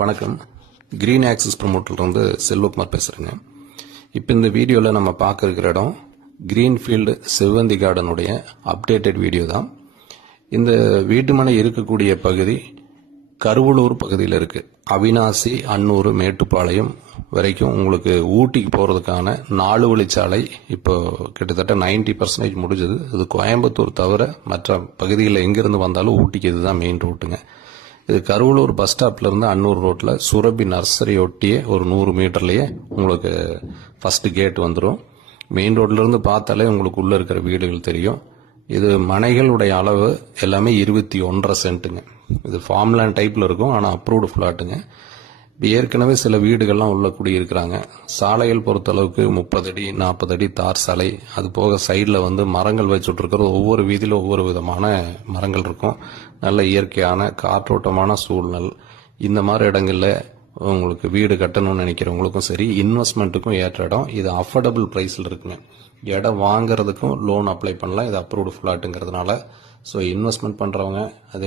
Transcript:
வணக்கம். Green axis ப்ரமோட்டர்லேருந்து Selvakumar பேசுகிறேங்க. இப்போ இந்த வீடியோவில் நம்ம பார்க்க இருக்கிற இடம் கிரீன்ஃபீல்டு செவ்வந்தி கார்டனுடைய அப்டேட்டட் வீடியோ தான். இந்த வீட்டுமனை இருக்கக்கூடிய பகுதி கருவலூர் பகுதியில் இருக்குது. அவினாசி, அன்னூர், மேட்டுப்பாளையம் வரைக்கும் உங்களுக்கு ஊட்டிக்கு போகிறதுக்கான 4 வழிச்சாலை இப்போ கிட்டத்தட்ட 90% முடிஞ்சது. இது கோயம்புத்தூர் தவிர மற்ற பகுதிகளில் எங்கேருந்து வந்தாலும் ஊட்டிக்கு இதுதான் மெயின் ரூட்டுங்க. இது கருவலூர் பஸ் ஸ்டாப்லேருந்து அன்னூர் ரோட்டில் சுரபி நர்சரி ஒட்டியே ஒரு 100 மீட்டர்லேயே உங்களுக்கு ஃபஸ்ட்டு கேட் வந்துடும். மெயின் ரோட்லேருந்து பார்த்தாலே உங்களுக்கு உள்ளே இருக்கிற வீடுகள் தெரியும். இது மனைகளுடைய அளவு எல்லாமே 21.5 சென்ட்டுங்க. இது ஃபார்ம்லேண்ட் டைப்பில் இருக்கும், ஆனால் அப்ரூவ்டு ஃப்ளாட்டுங்க. இப்போ ஏற்கனவே சில வீடுகள்லாம் உள்ள குடியிருக்கிறாங்க. சாலைகள் பொறுத்தளவுக்கு 30 அடி 40 அடி தார் சாலை, அது போக சைடில் மரங்கள் வச்சுட்ருக்கிற ஒவ்வொரு வீதியில் ஒவ்வொரு விதமான மரங்கள் இருக்கும். நல்ல இயற்கையான காற்றோட்டமான சூழ்நிலை. இந்த மாதிரி இடங்களில் உங்களுக்கு வீடு கட்டணும்னு நினைக்கிறவங்களுக்கும் சரி, இன்வெஸ்ட்மெண்ட்டுக்கும் ஏற்ற இடம். இது அஃபோர்டபுள் ப்ரைஸில் இருக்குங்க. இடம் வாங்குறதுக்கும் லோன் அப்ளை பண்ணலாம். இது அப்ரூவ்டு ஃப்ளாட்டுங்கிறதுனால ஸோ இன்வெஸ்ட்மெண்ட் பண்ணுறவங்க அதே